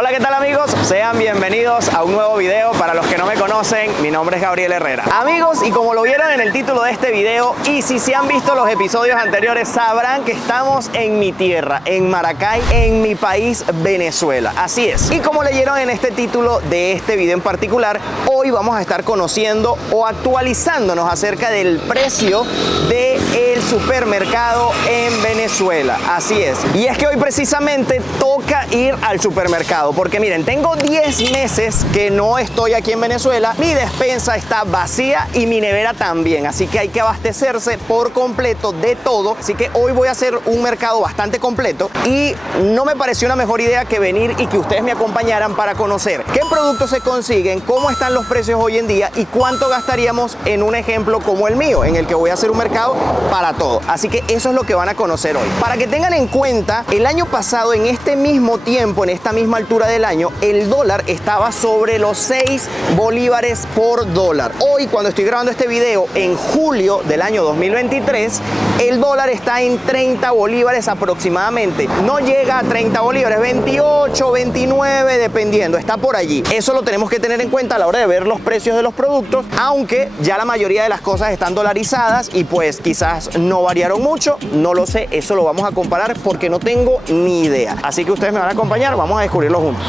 Hola, ¿qué tal amigos? Sean bienvenidos a un nuevo video. Para los que no me conocen, mi nombre es Gabriel Herrera. Amigos, y como lo vieron en el título de este video, y si se han visto los episodios anteriores, sabrán que estamos en mi tierra, en Maracay, en mi país, Venezuela. Así es. Y como leyeron en este título de este video en particular, hoy vamos a estar conociendo o actualizándonos acerca del precio del supermercado en Venezuela. Así es. Y es que hoy precisamente toca ir al supermercado, porque miren, tengo 10 meses que no estoy aquí en Venezuela, mi despensa está vacía y mi nevera también, así que hay que abastecerse por completo de todo. Así que hoy voy a hacer un mercado bastante completo y no me pareció una mejor idea que venir y que ustedes me acompañaran para conocer qué productos se consiguen, cómo están los precios hoy en día y cuánto gastaríamos en un ejemplo como el mío, en el que voy a hacer un mercado para todo. Así que eso es lo que van a conocer hoy. Para que tengan en cuenta, el año pasado en este mismo tiempo, en esta misma altura del año, el dólar estaba sobre los 6 bolívares por dólar. Hoy, cuando estoy grabando este video, en julio del año 2023, el dólar está en 30 bolívares aproximadamente. No llega a 30 bolívares, 28, 29, dependiendo, está por allí. Eso lo tenemos que tener en cuenta a la hora de ver los precios de los productos, aunque ya la mayoría de las cosas están dolarizadas y pues quizás no variaron mucho, no lo sé, eso lo vamos a comparar porque no tengo ni idea. Así que ustedes me van a acompañar, vamos a descubrirlo juntos.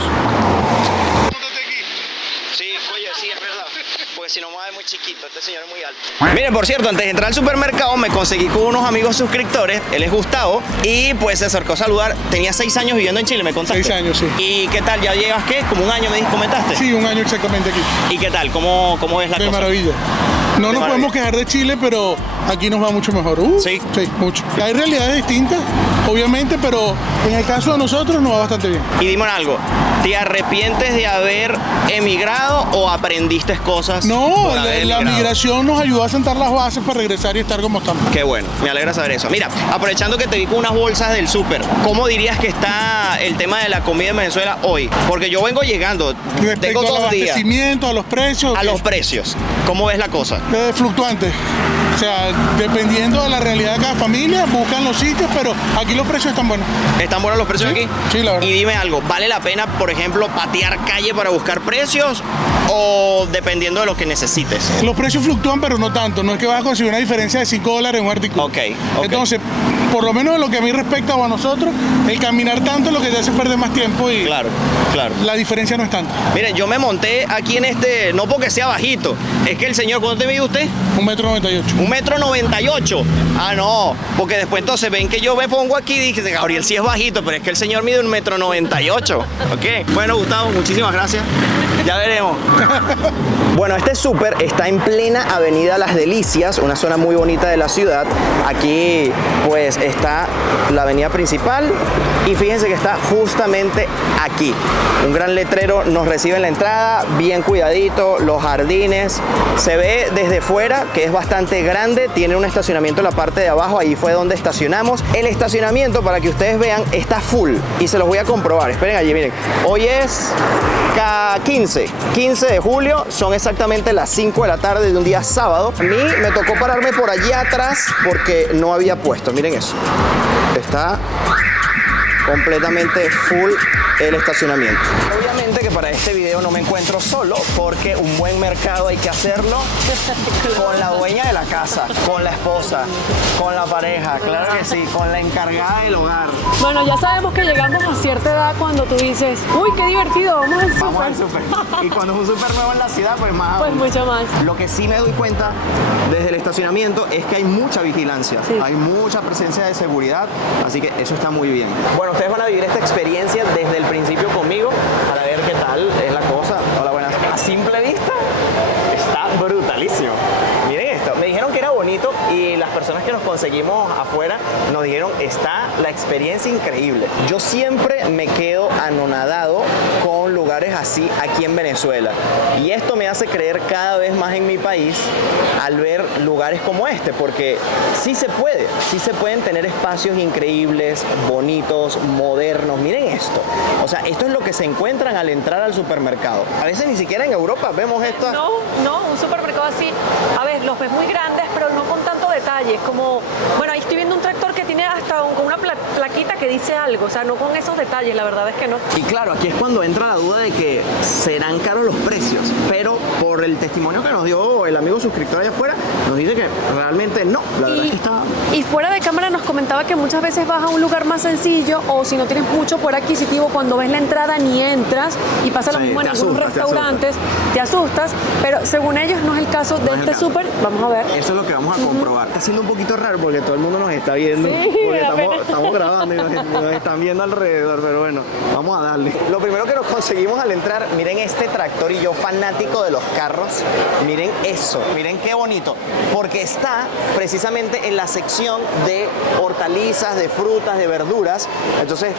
Sí, oye, sí, es verdad. Porque si no me va a ver muy chiquito, este señor es muy alto. Miren, por cierto, antes de entrar al supermercado me conseguí con unos amigos suscriptores. Él es Gustavo y pues se acercó a saludar. Tenía 6 años viviendo en Chile, me contaste. 6 años, sí. ¿Y qué tal? ¿Ya llevas qué? ¿Como un año me comentaste? Sí, un año exactamente aquí. ¿Y qué tal? ¿Cómo es la cosa? De maravilla. No nos podemos quejar de Chile, pero aquí nos va mucho mejor. Sí. Sí, mucho. Hay realidades distintas, obviamente, pero en el caso de nosotros nos va bastante bien. Y dime algo, ¿te arrepientes de haber emigrado o aprendiste cosas? No, por haber la emigrado? migración nos ayudó a sentar las bases para regresar y estar como estamos. Qué bueno, me alegra saber eso. Mira, aprovechando que te vi con unas bolsas del súper, ¿cómo dirías que está el tema de la comida en Venezuela hoy? Porque yo vengo llegando, Respecto tengo al 2 días. abastecimiento, a los precios. A los precios, ¿cómo ves la cosa? Fluctuantes. O sea, dependiendo de la realidad de cada familia, buscan los sitios, pero aquí los precios están buenos. ¿Están buenos los precios aquí? Sí, la verdad. Y dime algo, ¿vale la pena, por ejemplo, patear calle para buscar precios o dependiendo de lo que necesites? Los precios fluctúan, pero no tanto. No es que vas a conseguir una diferencia de $5 en un artículo. Ok. Entonces, por lo menos en lo que a mí respecta o a nosotros, el caminar tanto es lo que te hace perder más tiempo y Claro. la diferencia no es tanta. Miren, yo me monté aquí en este, no porque sea bajito, es que el señor, ¿cuánto te mide usted? 1,98 m. 1,98 m. Ah, no, porque después entonces ven que yo me pongo aquí y dije, Gabriel sí es bajito, pero es que el señor mide 1,98 m. Ok, bueno, Gustavo, muchísimas gracias. Ya veremos. Bueno, este súper está en plena avenida Las Delicias, una zona muy bonita de la ciudad. Aquí pues está la avenida principal y fíjense que está justamente aquí. Un gran letrero nos recibe en la entrada, bien cuidadito, los jardines. Se ve desde fuera que es bastante grande, tiene un estacionamiento en la parte de abajo, ahí fue donde estacionamos. El estacionamiento, para que ustedes vean, está full y se los voy a comprobar. Esperen allí, miren. Hoy es 15 de julio, son exactamente las 5 de la tarde de un día sábado. A mí me tocó pararme por allá atrás porque no había puesto, miren eso. Está completamente full el estacionamiento. Obviamente que para este video no me encuentro solo, porque un buen mercado hay que hacerlo con la dueña de la casa, con la esposa, con la pareja, claro que sí, con la encargada del hogar. Bueno, ya sabemos que llegamos a cierta edad cuando tú dices, uy, qué divertido, vamos al súper. Vamos al súper. Y cuando es un súper nuevo en la ciudad, pues más Pues aún. mucho más. Lo que sí me doy cuenta desde el estacionamiento es que hay mucha vigilancia, Sí. hay mucha presencia de seguridad, así que eso está muy bien. Bueno, ustedes van a vivir esta experiencia desde el principio conmigo para ver qué tal es la cosa. Hola, buenas. A simple vista está brutalísimo. Miren esto, me dijeron que era bonito y las personas que nos conseguimos afuera nos dijeron, está la experiencia increíble. Yo siempre me quedo anonadado con lugares así aquí en Venezuela y esto me hace creer cada vez más en mi país al ver lugares como este, porque sí se pueden tener espacios increíbles, bonitos, modernos. Miren esto, o sea, esto es lo que se encuentran al entrar al supermercado. A veces ni siquiera en Europa vemos esto. No, un supermercado así, a ver, los ves muy grandes, pero no con tanto detalle. Como, bueno, ahí estoy viendo un tractor que tiene hasta con una plaquita que dice algo, o sea, no con esos detalles, la verdad es que no. Y claro, aquí es cuando entra la duda de que serán caros los precios, pero por el testimonio que nos dio el amigo suscriptor allá afuera, nos dice que realmente no, la verdad es que está... Y fuera de cámara nos comentaba que muchas veces vas a un lugar más sencillo o si no tienes mucho poder adquisitivo, cuando ves la entrada ni entras y pasa lo mismo en algunos restaurantes, te asustas, pero según ellos no es el caso de este súper. Vamos a ver. Eso es lo que vamos a comprobar. Está siendo un poquito raro porque todo el mundo nos está viendo, Sí, porque estamos grabando y nos están viendo alrededor, pero bueno, vamos a darle. Lo primero que nos conseguimos al entrar, miren este tractor, y yo fanático de los carros, miren eso, miren qué bonito, porque está precisamente en la sección de hortalizas, de frutas, de verduras. Entonces,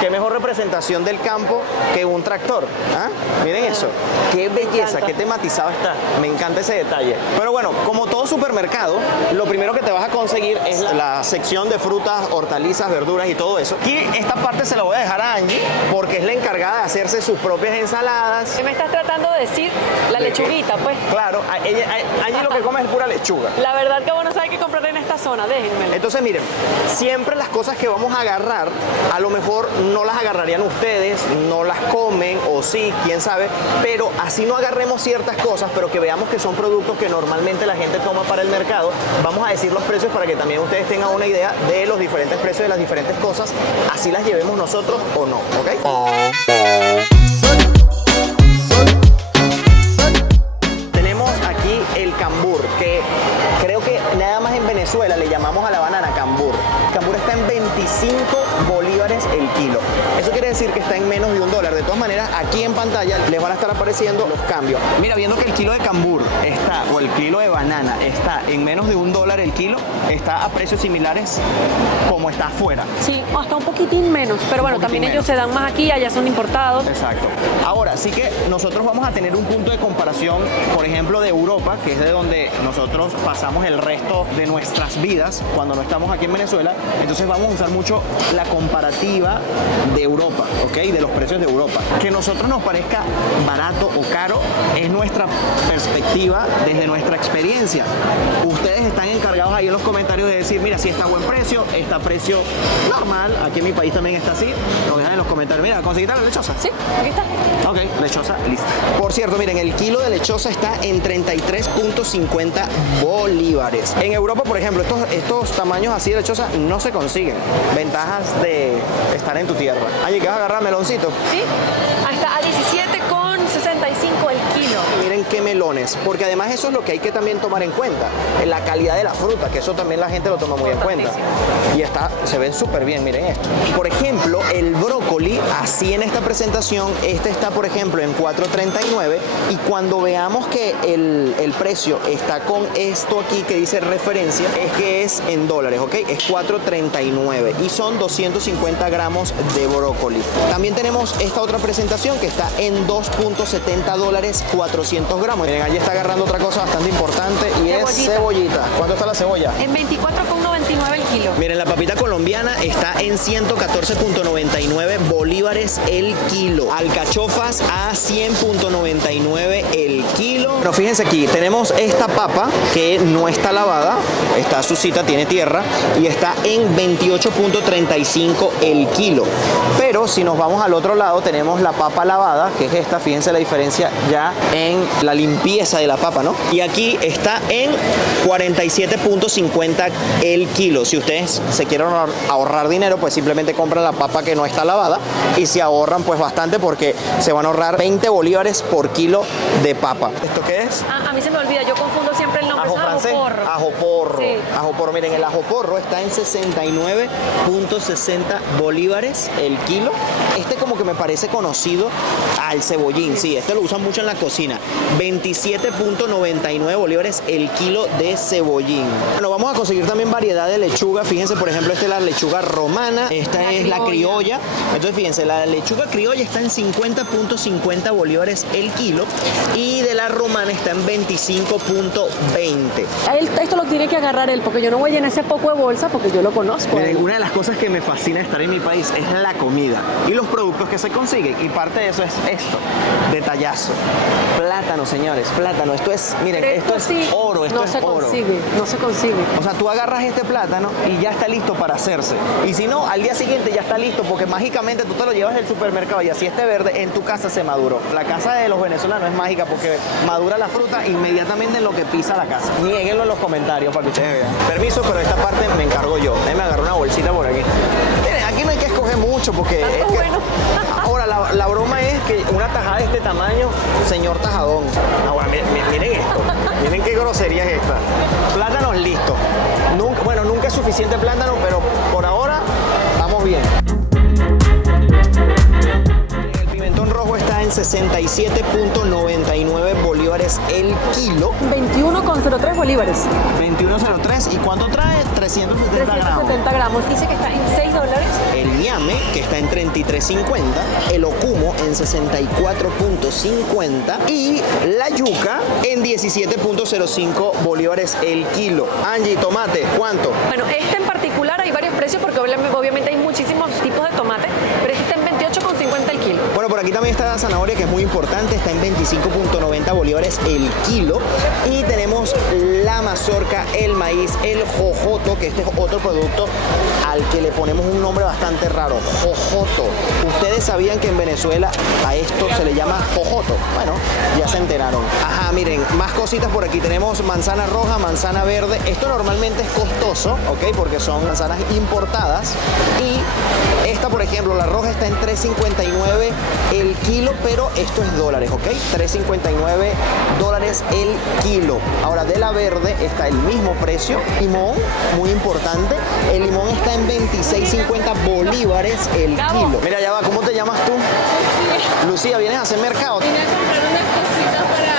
qué mejor representación del campo que un tractor. ¿Ah? Miren eso, qué belleza, qué tematizado está. Me encanta ese detalle. Pero bueno, como todo supermercado, lo primero que te vas a conseguir es la sección de frutas, hortalizas, verduras y todo eso. Aquí esta parte se la voy a dejar a Angie porque es la encargada de hacerse sus propias ensaladas. ¿Qué me estás tratando de decir? La lechuguita, pues. Claro, Angie lo que come es pura lechuga. La verdad que bueno, sabe qué comprar en esta zona, déjenme. Entonces miren, siempre las cosas que vamos a agarrar, a lo mejor no las agarrarían ustedes, no las comen o sí, quién sabe, pero así no agarremos ciertas cosas, pero que veamos que son productos que normalmente la gente toma para el mercado, vamos a decir los precios para que también ustedes tengan una idea de los diferentes precios de las diferentes cosas, así las llevemos nosotros o no, ¿ok? Tenemos aquí el cambur, que creo que nada más en Venezuela le llamamos a la banana cambur. El cambur está en 25 bolívares el kilo. Eso quiere decir que está en menos de $1. De todas maneras, aquí en pantalla les van a estar apareciendo los cambios. Mira, viendo que el kilo de cambur está, o el kilo de banana está en menos de $1 el kilo, está a precios similares como está afuera. Sí, hasta un poquitín menos, pero bueno, también ellos se dan más aquí, allá son importados. Exacto. Ahora, sí que nosotros vamos a tener un punto de comparación, por ejemplo, de Europa, que es de donde nosotros pasamos el resto de nuestras vidas cuando no estamos aquí en Venezuela. Entonces vamos a usar mucho la comparativa de Europa, ¿ok? De los precios de Europa. Que a nosotros nos parezca barato o caro es nuestra perspectiva desde nuestra experiencia. Ustedes están encargados ahí en los comentarios de decir, mira, si está a buen precio, está a precio normal. Aquí en mi país también está así. Lo dejan en los comentarios. Mira, ¿conseguiste la lechosa? Sí, aquí está. Ok, lechosa, lista. Por cierto, miren, el kilo de lechosa está en 33.50 bolívares. En Europa, por ejemplo, estos tamaños así de lechosa no se consiguen. Ventajas de estar en tu tierra. Oye, ¿qué vas a agarrar, meloncito? Sí, hasta a 17,65 el kilo. Miren qué melones, porque además eso es lo que hay que también tomar en cuenta, la calidad de la fruta, que eso también la gente lo toma muy en cuenta. Y se ven súper bien, miren esto. Por ejemplo, el brócoli, así en esta presentación, este está, por ejemplo, en $4.39, y cuando veamos que el precio está con esto aquí que dice referencia, es que es en dólares, ¿ok? Es $4.39 y son 250 gramos de brócoli. También tenemos esta otra presentación que está en $2.70, 400 gramos. Miren, allí está agarrando otra cosa bastante importante y es cebollita. ¿Cuánto está la cebolla? En 24,99 el kilo. Miren, la papita colombiana está en 114.99 bolívares el kilo. Alcachofas a 100.99 el kilo. Pero fíjense aquí, tenemos esta papa que no está lavada, está sucita, tiene tierra y está en 28.35 el kilo. Pero si nos vamos al otro lado, tenemos la papa lavada, que es esta, fíjense la diferencia ya en la limpieza de la papa, ¿no? Y aquí está en 47.50 el kilo. Si ustedes se quieren ahorrar dinero, pues simplemente compran la papa que no está lavada y se ahorran pues bastante porque se van a ahorrar 20 bolívares por kilo de papa. ¿Esto qué es? A mí se me olvida, yo confundo siempre el nombre. Ajo francés. Ajo porro. Ajo porro. Sí. Ajo porro. Miren, el ajo porro está en 69.60 bolívares el kilo. Este como que me parece conocido al cebollín. Sí, este lo usan mucho en la cocina. 27.99 bolívares el kilo de cebollín. Bueno, vamos a conseguir también variedad de lechuga. Fíjense, por ejemplo, esta es la lechuga romana. Esta es la criolla. Entonces, fíjense, la lechuga criolla está en 50.50 bolívares el kilo. Y de la romana está en 25.20. Esto lo tiene que agarrar él, porque yo no voy a llenar ese poco de bolsa porque yo lo conozco. Miren, una de las cosas que me fascina estar en mi país es la comida y los productos que se consiguen. Y parte de eso es esto, detallazo. Plátano, señores. es plátano, esto es, miren, esto es sí oro, esto no es se oro. consigue, no se consigue. O sea, tú agarras este plátano y ya está listo para hacerse. Y si no, al día siguiente ya está listo porque mágicamente tú te lo llevas del supermercado y así este verde en tu casa se maduró. La casa de los venezolanos es mágica porque madura la fruta inmediatamente en lo que pisa la casa. Nieguenlo en los comentarios para que ustedes vean. Permiso, pero esta parte me encargo yo. Ahí me agarro una bolsita por aquí. Miren, aquí no hay que escoger mucho porque... Tanto es que- bueno. Ahora, la broma es que una tajada de este tamaño, señor tajadón. Ahora, miren esto. Miren qué grosería es esta. Plátanos listos. Nunca es suficiente plátano, pero por ahora vamos bien. El pimentón rojo está en 67.99 bolívares el kilo. 21,03 bolívares. 21.03. ¿Y cuánto trae? 370 gramos. 370 gramos. Dice que está en $6. El ñame, que está en 33.50, el okumo en 64.50 y la yuca en 17.05 bolívares el kilo. Angie, tomate, ¿cuánto? Bueno, este en particular hay varios precios porque obviamente hay muchísimos tipos de tomate, pero este está en 28,50 el kilo. Bueno, por aquí también está la zanahoria, que es muy importante, está en 25.90 bolívares el kilo. Y tenemos la mazorca, el maíz, el jojoto, que este es otro producto al que le ponemos un nombre bastante raro, jojoto. ¿Ustedes sabían que en Venezuela a esto se le llama jojoto? Bueno, ya se enteraron. Ajá, miren, más cositas por aquí. Tenemos manzana roja, manzana verde. Esto normalmente es costoso, ¿ok? Porque son manzanas importadas. Y esta, por ejemplo, la roja está en 3.59 el kilo, pero esto es dólares, ¿ok? 3.59 dólares el kilo. Ahora, de la verde está el mismo precio. Limón, muy importante. El limón está en 26.50 bolívares el kilo. Mira, ya va, ¿cómo te llamas tú? Lucía, ¿vienes a hacer mercado? Vine a comprar unas cositas para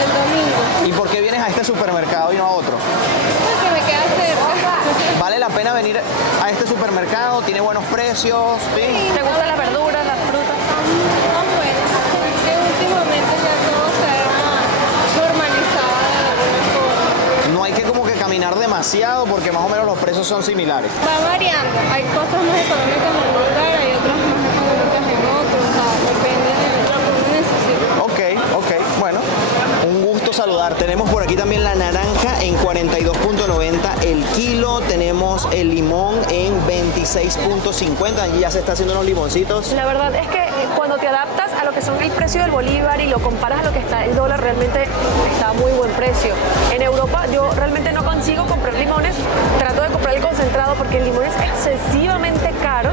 el domingo, ¿Y por qué vienes a este supermercado y no a otro? porque me queda cerca. ¿Vale la pena venir a este supermercado? ¿Tiene buenos precios? ¿Sí? ¿Te gustan las verduras, las frutas? No, bueno, es que últimamente ya todo se ha normalizado de alguna forma. No hay que como que caminar demasiado porque más o menos los precios son similares. Va variando, hay cosas más económicas en un lugar, hay otras más económicas en otro, o sea, depende de lo que uno necesite. Ok, bueno, un gusto saludar. Tenemos por aquí también la naranja en 42.90 el kilo. Tenemos el limón en 26.50. Allí ya se está haciendo unos limoncitos. La verdad es que cuando te adaptas a lo que son el precio del bolívar y lo comparas a lo que está el dólar, realmente está a muy buen precio. En Europa yo realmente no consigo comprar limones, trato de comprar el concentrado porque el limón es excesivamente caro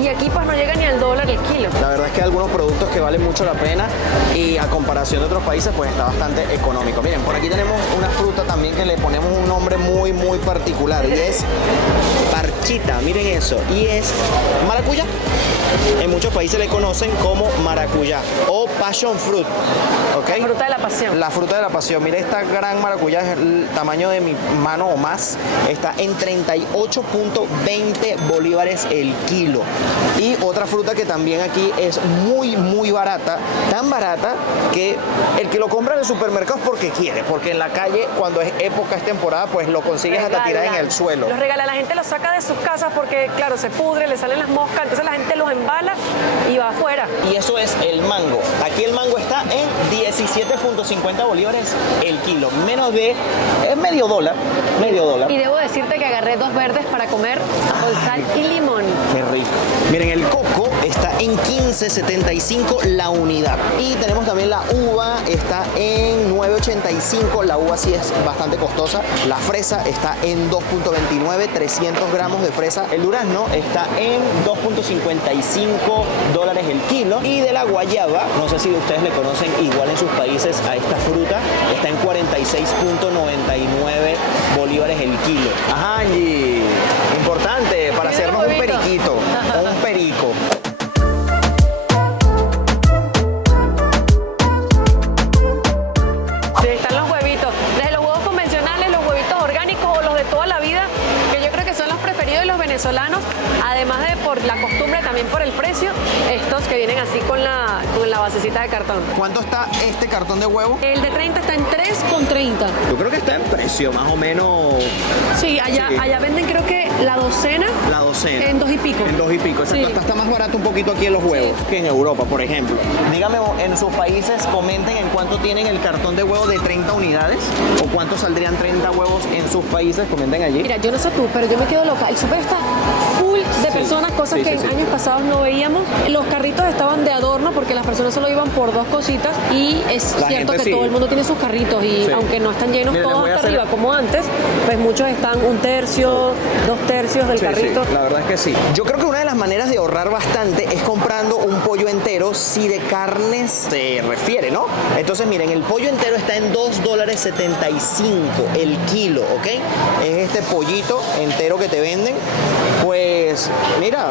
y aquí pues no llega ni al dólar el kilo. La verdad es que hay algunos productos que valen mucho la pena y a comparación de otros países pues está bastante económico. Miren, por aquí tenemos una fruta también que le ponemos un nombre muy particular y es parchita, miren eso, y es maracuyá. En muchos países le conocen como maracuyá o passion fruit, ¿ok? La fruta de la pasión. La fruta de la pasión. Mira, esta gran maracuyá es el tamaño de mi mano o más. Está en 38.20 bolívares el kilo. Y otra fruta que también aquí es muy barata. Tan barata que el que lo compra en el supermercado es porque quiere. Porque en la calle, cuando es época, es temporada, pues lo consigues hasta tirar en el suelo. Los regala, la gente los saca de sus casas porque, claro, se pudre, le salen las moscas, entonces la gente los embala y va afuera. Y eso es el mango. Aquí el mango está en 17.50 bolívares el kilo. Menos de... es medio dólar. Y debo decirte que agarré 2 verdes para comer con sal y limón. Qué rico. Miren, el coco está en 15.75 la unidad. Y tenemos también la uva, está en 9.85. La uva sí es bastante costosa. La fresa está en 2.29, 300 gramos de fresa. El durazno está en 2.55 dólares el kilo. Y de la guayaba, no sé si ustedes le conocen igual en sus países a esta fruta, está en 46.99 bolívares el kilo. Ajá, Angie. Importante para Tiene hacernos un huevito. periquito o un perico. Sí, están los huevitos. Desde los huevos convencionales, los huevitos orgánicos o los de toda la vida, que yo creo que son los preferidos de los venezolanos, además de por la costumbre también también por el precio, estos que vienen así con la basecita de cartón. ¿Cuánto está este cartón de huevo? El de 30 está en 3,30. Yo creo que está en precio, más o menos. Sí, allá venden creo que la docena. La docena. En 2 y pico. En 2 y pico, exacto. Sí. Está más barato un poquito aquí en los huevos que en Europa, por ejemplo. Dígame, en sus países, comenten en cuánto tienen el cartón de huevo de 30 unidades o cuánto saldrían 30 huevos en sus países, comenten allí. Mira, yo no sé tú, pero yo me quedo loca. El súper está full de personas, cosas Sí, que sí, en sí. años pasados no veíamos. Los carritos estaban de adorno porque las personas solo iban por 2 cositas y es La cierto gente que sí. todo el mundo tiene sus carritos y Sí. aunque no están llenos Miren, les todos voy a hasta hacer- arriba como antes, pues muchos están 1/3, 2/3 del Sí, carrito. sí, la verdad es que sí. Yo creo que una de las maneras de ahorrar bastante es comprando un pollo entero si de carnes se refiere, ¿no? Entonces, miren, el pollo entero está en $2.75 el kilo, ¿ok? Es este pollito entero que te venden. Pues, mira.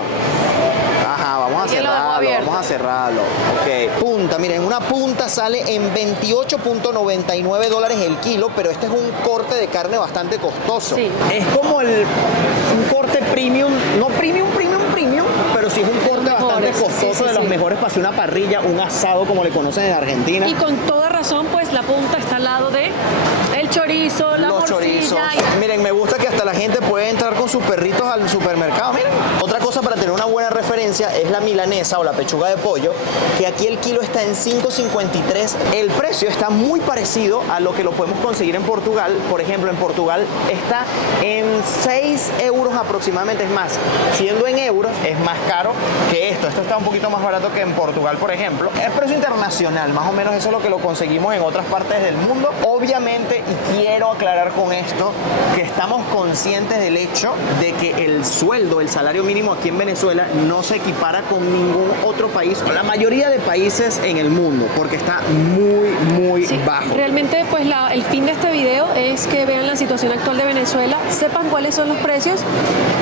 Ajá, vamos a ¿Quién lo dejó cerrarlo, abierto? vamos a cerrarlo. Ok. Punta, miren, una punta sale en $28.99 el kilo, pero este es un corte de carne bastante costoso. Sí. Es como un corte premium, no premium, pero sí es un corte bastante mejores, costoso, sí, sí, de los sí. mejores para hacer una parrilla, un asado como le conocen en Argentina. Y con toda razón, pues la punta está al lado de el chorizo, la Los chorizos. morcilla. Miren, me gusta que hasta la gente puede entrar con sus perritos al supermercado. Miren. Otra cosa para tener una buena referencia es la milanesa o la pechuga de pollo, que aquí el kilo está en $5.53. El precio está muy parecido a lo que lo podemos conseguir en Portugal. Por ejemplo, en Portugal está en 6 euros aproximadamente. Es más, siendo en euros, es más caro que esto. Esto está un poquito más barato que en Portugal, por ejemplo. Es precio internacional, más o menos eso es lo que lo conseguimos en otras partes del mundo. Obviamente, y quiero aclarar con esto, que estamos conscientes del hecho de que el sueldo, el salario mínimo aquí en Venezuela no se equipara con ningún otro país, la mayoría de países en el mundo, porque está muy Sí, bajo. realmente pues el fin de este video es que vean la situación actual de Venezuela, sepan cuáles son los precios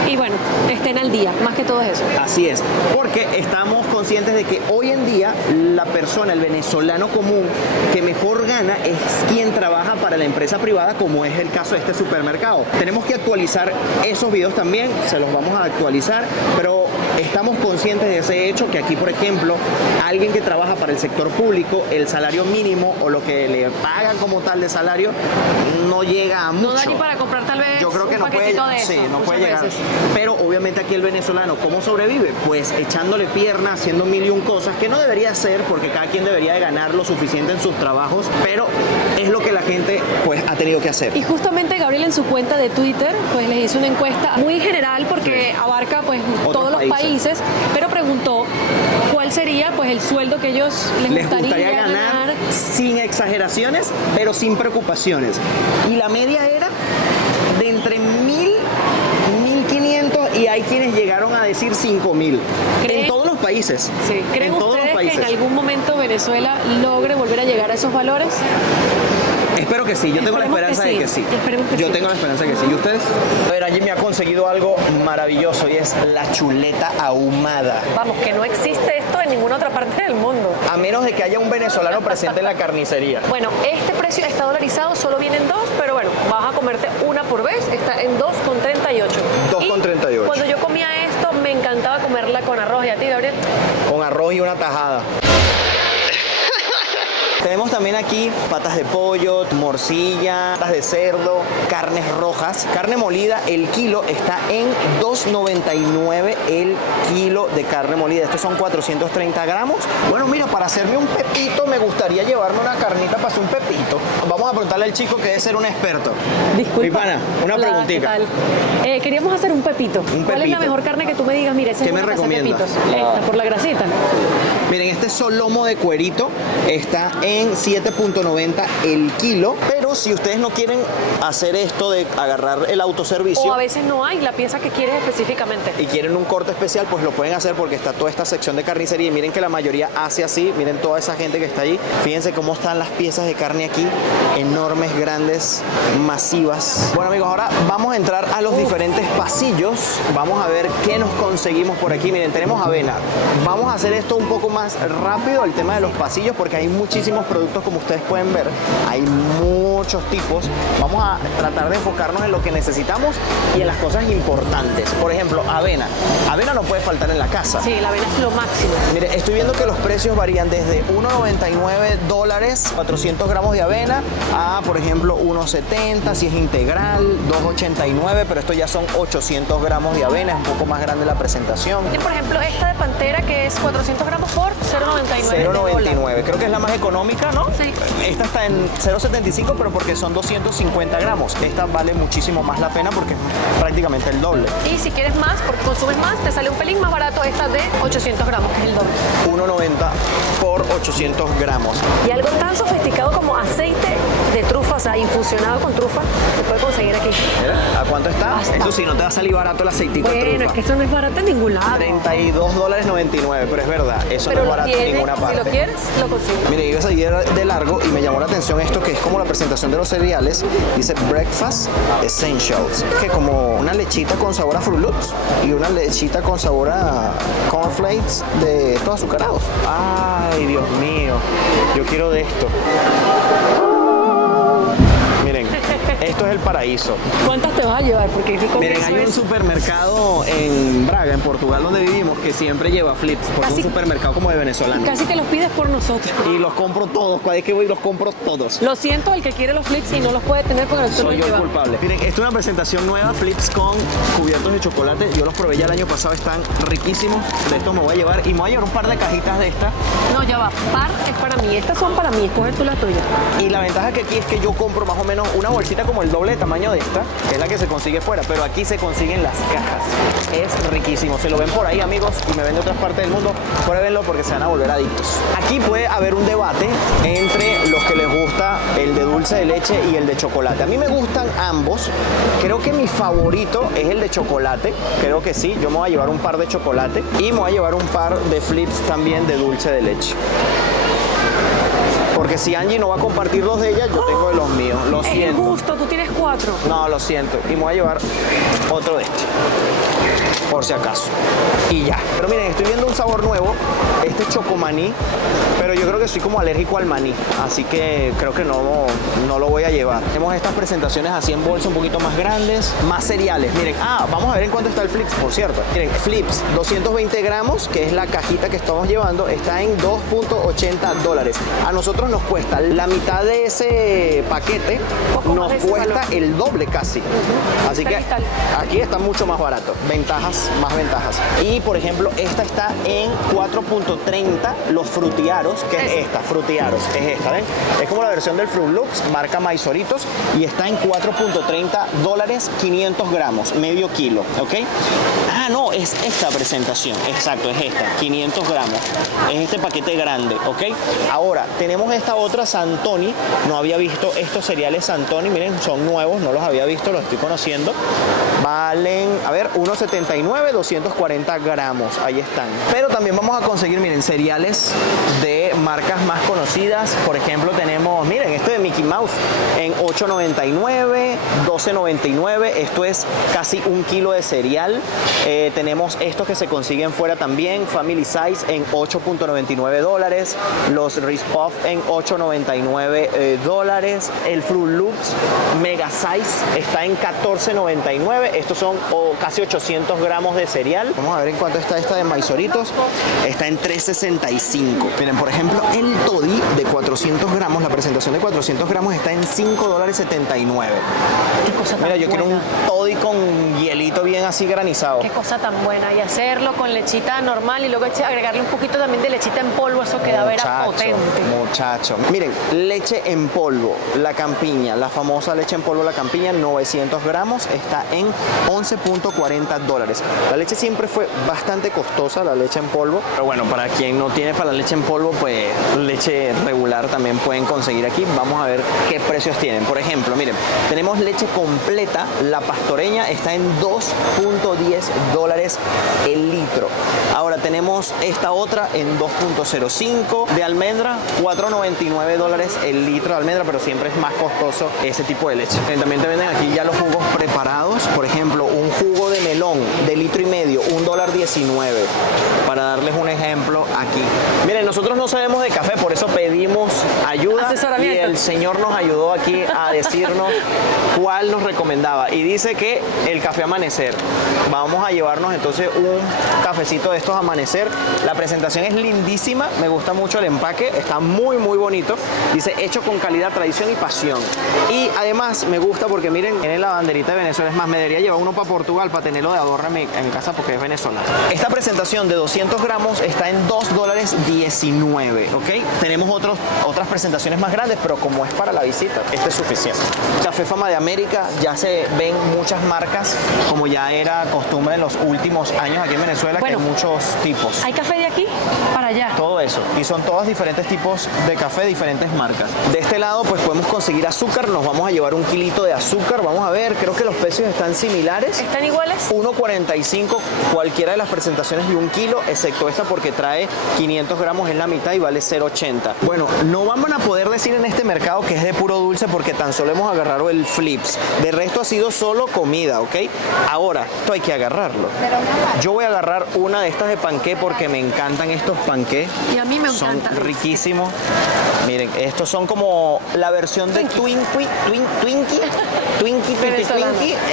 y bueno, estén al día, más que todo eso. Así es, porque estamos conscientes de que hoy en día la persona, el venezolano común que mejor gana es quien trabaja para la empresa privada, como es el caso de este supermercado. Tenemos que actualizar esos videos también, se los vamos a actualizar, pero estamos conscientes de ese hecho que aquí, por ejemplo, alguien que trabaja para el sector público, el salario mínimo o lo que le pagan como tal de salario no llega a mucho. No da ni para comprar tal vez Yo creo que un no puede, paquetito de eso, sí, no puede muchas llegar. veces. Pero obviamente aquí el venezolano, ¿cómo sobrevive? Pues echándole pierna, haciendo mil y un cosas que no debería hacer, porque cada quien debería de ganar lo suficiente en sus trabajos, pero es lo que la gente pues ha tenido que hacer. Y justamente Gabriel en su cuenta de Twitter pues les hizo una encuesta muy general porque abarca pues todos los países, pero preguntó cuál sería pues el sueldo que ellos les gustaría ganar. Sin exageraciones, pero sin preocupaciones. Y la media era de entre 1.000, 1.500 y hay quienes llegaron a decir 5.000. ¿Creen? En todos los países. Sí. ¿Creen en todos los ustedes que países. en algún momento Venezuela logre volver a llegar a esos valores? Espero que sí, yo tengo la Esperemos esperanza que de sí. que sí. Esperemos que Yo sí. tengo la esperanza de que sí. ¿Y ustedes? A ver, allí me ha conseguido algo maravilloso y es la chuleta ahumada. Vamos, que no existe esto en ninguna otra parte del mundo. A menos de que haya un venezolano presente en la carnicería. Bueno, este precio está dolarizado, solo vienen 2, pero bueno, vas a comerte una por vez, está en 2,38. 2,38. Y cuando yo comía esto, me encantaba comerla con arroz. ¿Y a ti, Gabriel? Con arroz y una tajada. Tenemos también aquí patas de pollo, morcilla, patas de cerdo, carnes rojas, carne molida. El kilo está en $2.99 el kilo de carne molida. Estos son 430 gramos. Bueno, mira, para hacerme un pepito me gustaría llevarme una carnita para hacer un pepito. Vamos a preguntarle al chico que debe ser un experto. Disculpa. Mi pana, una Hola, preguntita. ¿qué tal? Queríamos hacer un pepito. ¿Cuál es la pepito. mejor carne que tú me digas? Mire, esa ¿Qué es me buena para hacer recomiendas? pepitos. Esta, por la grasita. Miren, este solomo de cuerito está en $7.90 el kilo, pero si ustedes no quieren hacer esto de agarrar el autoservicio O a veces no hay la pieza que quieres específicamente. y quieren un corte especial, pues lo pueden hacer porque está toda esta sección de carnicería y miren que la mayoría hace así, miren toda esa gente que está allí, fíjense cómo están las piezas de carne aquí, enormes, grandes, masivas. Bueno amigos, ahora vamos a entrar a los diferentes pasillos, vamos a ver qué nos conseguimos por aquí. Miren, tenemos avena, vamos a hacer esto un poco más más rápido el tema de los pasillos porque hay muchísimos productos como ustedes pueden ver. Hay muchos tipos. Vamos a tratar de enfocarnos en lo que necesitamos y en las cosas importantes. Por ejemplo, avena. Avena no puede faltar en la casa. Sí, la avena es lo máximo. Mire, estoy viendo que los precios varían desde $1.99, 400 gramos de avena, a, por ejemplo, $1.70 si es integral, $2.89, pero esto ya son 800 gramos de avena, es un poco más grande la presentación. Y por ejemplo, esta de Pantera que es 400 gramos por $0.99. $0.99, creo que es la más económica, ¿no? Sí. Esta está en $0.75, pero porque son 250 gramos. Esta vale muchísimo más la pena porque es prácticamente el doble. Y si quieres más, porque consumes más, te sale un pelín más barato esta de 800 gramos, que es el doble. $1.90 por 800 gramos. Y algo tan sofisticado como aceite de trufa, o sea, infusionado con trufa, se puede conseguir aquí. Mira, ¿a cuánto está? Basta. Eso sí, no te va a salir barato el aceitico de Bueno, trufa. es que esto no es barato en ningún lado. $32.99, pero es verdad, eso Pero no es lo barato en tienes, ninguna parte. si lo quieres, lo consigues. Mire, iba a salir de largo y me llamó la atención esto que es como la presentación de los cereales. Dice Breakfast Essentials, que como una lechita con sabor a Fruit Loops y una lechita con sabor a cornflakes de estos azucarados. Ay, Dios mío, yo quiero de esto. Miren, esto es el paraíso. ¿Cuántas te vas a llevar? Porque aquí con Miren, eso hay un es- supermercado en Braga, en Portugal, donde vivimos, que siempre lleva flips, porque Casi- es un supermercado como de venezolano. Casi que los pides por nosotros. Y los compro todos, cada vez que voy los compro todos. Lo siento, el que quiere los flips y no los puede tener porque nosotros Soy los yo el llevamos. culpable. Miren, esto es una presentación nueva, flips con cubiertos de chocolate. Yo los probé ya el año pasado, están riquísimos. De estos me voy a llevar y me voy a llevar un par de cajitas de estas. No, ya va. Par es para mí. Estas son para mí. Escoge tú la tuya. Y la ventaja que aquí es que yo compro más o menos una bolsita como el doble de tamaño de esta, que es la que se consigue fuera, pero aquí se consiguen las cajas. Es riquísimo. Se lo ven por ahí, amigos, y me ven de otras partes del mundo. Pruébenlo porque se van a volver adictos. Aquí puede haber un debate entre los que les gusta el de dulce de leche y el de chocolate. A mí me gustan ambos. Creo que mi favorito es el de chocolate. Creo que sí. Yo me voy a llevar un par de chocolate y me voy a llevar un par de flips también de dulce de leche. Porque si Angie no va a compartir dos de ellas, yo tengo de los míos. Lo Es siento. injusto. Tú tienes 4. No, lo siento. Y me voy a llevar otro de este. Por si acaso. Y ya. Pero miren, estoy viendo un sabor nuevo. Este es chocomaní. Pero yo creo que soy como alérgico al maní. Así que creo que no lo voy a llevar. Tenemos estas presentaciones así en bolsa un poquito más grandes. Más cereales. Miren, vamos a ver en cuánto está el Flips, por cierto. Miren, Flips, 220 gramos, que es la cajita que estamos llevando, está en $2.80. A nosotros nos cuesta la mitad de ese paquete. Poco más Nos de ese cuesta valor. el doble casi. Así que Tal y tal. aquí está mucho más barato. Ventajas, más ventajas. Y por ejemplo, esta está en 4.30 los frutiaros, que es Ese. esta, frutiaros, es esta, ¿ven? Es como la versión del Fruit Loops, marca Maizoritos, y está en $4.30, 500 gramos, medio kilo, ¿ok? No, es esta presentación, exacto, es esta, 500 gramos. Es este paquete grande, ¿ok? Ahora, tenemos esta otra Santoni, no había visto estos cereales Santoni, miren, son nuevos, no los había visto, los estoy conociendo. Valen, a ver, $1.79, 240 gramos, ahí están. Pero también vamos a conseguir, miren, cereales de marcas más conocidas. Por ejemplo, tenemos, miren, este de Mickey Mouse en $8.99, $12.99. Esto es casi un kilo de cereal. Tenemos estos que se consiguen fuera también, Family Size en $8.99. Los Reese Puff en $8.99. El Fruit Loops Mega Size está en $14.99. Estos son casi 800 gramos de cereal. Vamos a ver en cuánto está esta de Maizoritos. Está en $3.65. Miren, por ejemplo, el Toddy de 400 gramos, la presentación de 400 gramos está en $5.79. Qué cosa tan Mira, yo quiero un buena. Toddy con hielito bien así granizado. Qué cosa tan buena. Y hacerlo con lechita normal y luego agregarle un poquito también de lechita en polvo. Eso queda vera potente. Muchacho. Miren, leche en polvo, la campiña, la famosa leche en polvo, la campiña, 900 gramos, está en $11.40. La leche siempre fue bastante costosa, la leche en polvo. Pero bueno, para quien no tiene para la leche en polvo, pues leche regular también pueden conseguir aquí. Vamos a ver qué precios tienen. Por ejemplo, miren, tenemos leche completa, la pastoreña está en $2.10 el litro. Ahora, Ahora tenemos esta otra en 2.05 de almendra, $4.99 el litro de almendra, pero siempre es más costoso ese tipo de leche. También te venden aquí ya los jugos preparados. Por ejemplo, un jugo de melón de litro y medio, $1.19, para darles un ejemplo aquí. Miren, nosotros no sabemos de café, por eso pedimos ayuda y el señor nos ayudó aquí a decirnos cuál nos recomendaba, y dice que el café Amanecer. Vamos a llevarnos entonces un cafecito de estos Amanecer. La presentación es lindísima, me gusta mucho el empaque, está muy bonito. Dice hecho con calidad, tradición y pasión. Y además me gusta porque miren, tiene la banderita de Venezuela. Es más, me debería llevar uno para Portugal para tenerlo de adorno en mi casa porque es venezolano. Esta presentación de 200 gramos está en $2.19, ¿ok? Tenemos otras presentaciones más grandes, pero como es para la visita, este es suficiente. Café Fama de América, ya se ven muchas marcas, como ya era costumbre en los últimos años aquí en Venezuela, bueno, que hay muchos tipos. Hay café de aquí para allá. Todo eso. Y son todos diferentes tipos de café, diferentes marcas. De este lado, pues podemos conseguir azúcar. Nos vamos a llevar un kilito de azúcar. Vamos a ver, creo que los precios están similares. ¿Están iguales? 1.45 cualquiera de las presentaciones de un kilo, excepto esta porque trae 500 gramos en la mitad y vale 0.80. Bueno, no vamos a poder decir en este mercado que es de puro dulce porque tan solo hemos agarrado el flips. De resto ha sido solo comida, ¿ok? Ahora, esto hay que agarrarlo. Yo voy a agarrar una de estas de panqué porque me encantan estos panqué. Y a mí me son encantan. riquísimos. Miren, estos son como la versión de Twinkie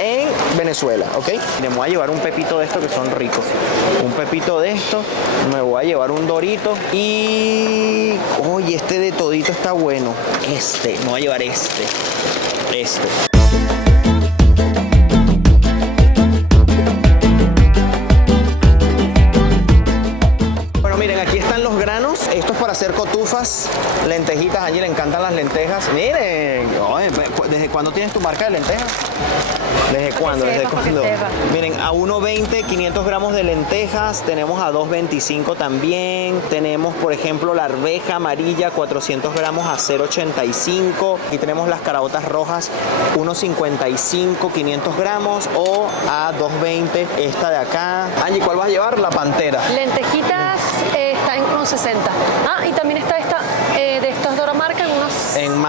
en Venezuela, ¿ok? Me voy a llevar un pepito de estos que son ricos. Un pepito de estos, me voy a llevar un dorito y... Oye, este de todito está bueno. Me voy a llevar este. Miren, aquí están los granos. Esto es para hacer cotufas, lentejitas. A Angie le encantan las lentejas. Miren, ¿desde cuándo tienes tu marca de lentejas? ¿Desde cuándo? Miren, a 1.20, 500 gramos de lentejas. Tenemos a 2.25 también. Tenemos, por ejemplo, la arveja amarilla, 400 gramos a 0.85. Y tenemos las caraotas rojas, 1.55, 500 gramos o a 2.20. Esta de acá. Angie, ¿cuál vas a llevar? La pantera. Lentejitas está en unos 60. Ah, y también está esta de estos Dora Marca en unos